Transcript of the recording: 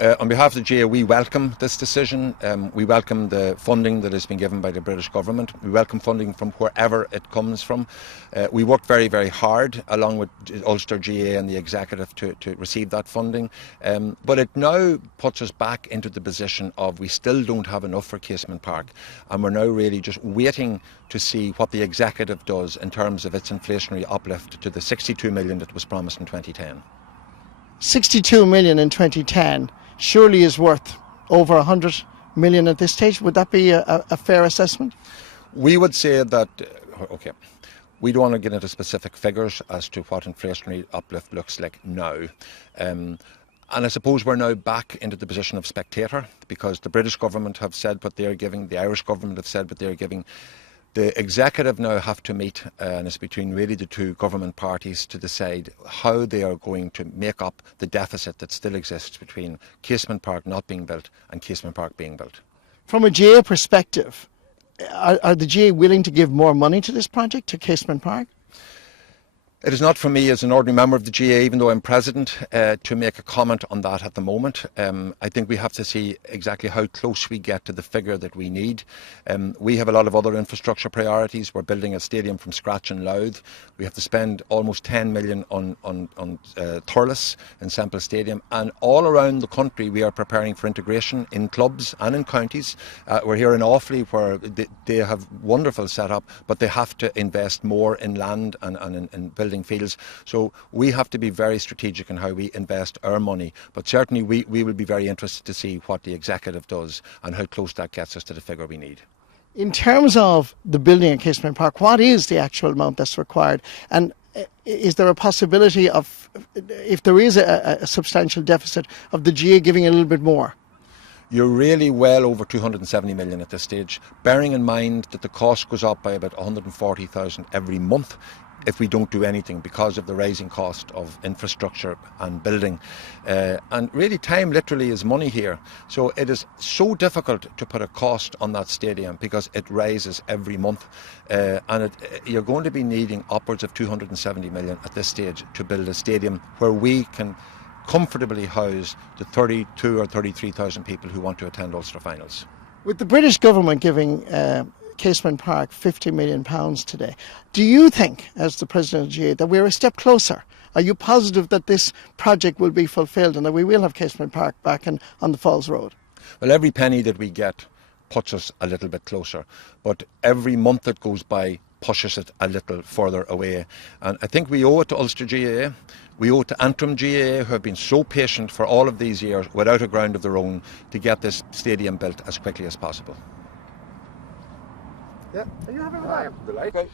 On behalf of the GAA, we welcome this decision. We welcome the funding that has been given by the British government. We welcome funding from wherever it comes from. We worked very, very hard along with Ulster GAA and the executive to receive that funding. But it now puts us back into the position of we still don't have enough for Casement Park, and we're now really just waiting to see what the executive does in terms of its inflationary uplift to the 62 million that was promised in 2010. 62 million in 2010 surely is worth over 100 million at this stage. Would that be a fair assessment? We would say that, okay, we don't want to get into specific figures as to what inflationary uplift looks like now. And I suppose we're now back into the position of spectator, because the British government have said what they're giving, the Irish government have said what they're giving. The executive now have to meet, and it's between really the two government parties to decide how they are going to make up the deficit that still exists between Casement Park not being built and Casement Park being built. From a GAA perspective, are the GAA willing to give more money to this project, to Casement Park? It is not for me as an ordinary member of the GAA, even though I'm president, to make a comment on that at the moment. I think we have to see exactly how close we get to the figure that we need. We have a lot of other infrastructure priorities. We're building a stadium from scratch in Louth. We have to spend almost 10 million on Thurles in Semple Stadium. And all around the country we are preparing for integration in clubs and in counties. We're here in Offaly, where they have wonderful setup, but they have to invest more in land and in building fields. So we have to be very strategic in how we invest our money. But certainly we will be very interested to see what the executive does and how close that gets us to the figure we need. In terms of the building at Casement Park, what is the actual amount that's required? And is there a possibility of, if there is a substantial deficit, of the GAA giving a little bit more? You're really well over 270 million at this stage, bearing in mind that the cost goes up by about 140,000 every month if we don't do anything because of the rising cost of infrastructure and building. And really time literally is money here. So it is so difficult to put a cost on that stadium because it rises every month. You're going to be needing upwards of 270 million at this stage to build a stadium where we can comfortably house the 32 or 33,000 people who want to attend Ulster finals. With the British government giving Casement Park £50 million today, do you think, as the President of GAA, that we're a step closer? Are you positive that this project will be fulfilled and that we will have Casement Park back on the Falls Road? Well, every penny that we get puts us a little bit closer, but every month that goes by pushes it a little further away. And I think we owe it to Ulster GAA, we owe it to Antrim GAA, who have been so patient for all of these years without a ground of their own, to get this stadium built as quickly as possible. Yeah, are you having a laugh? Okay.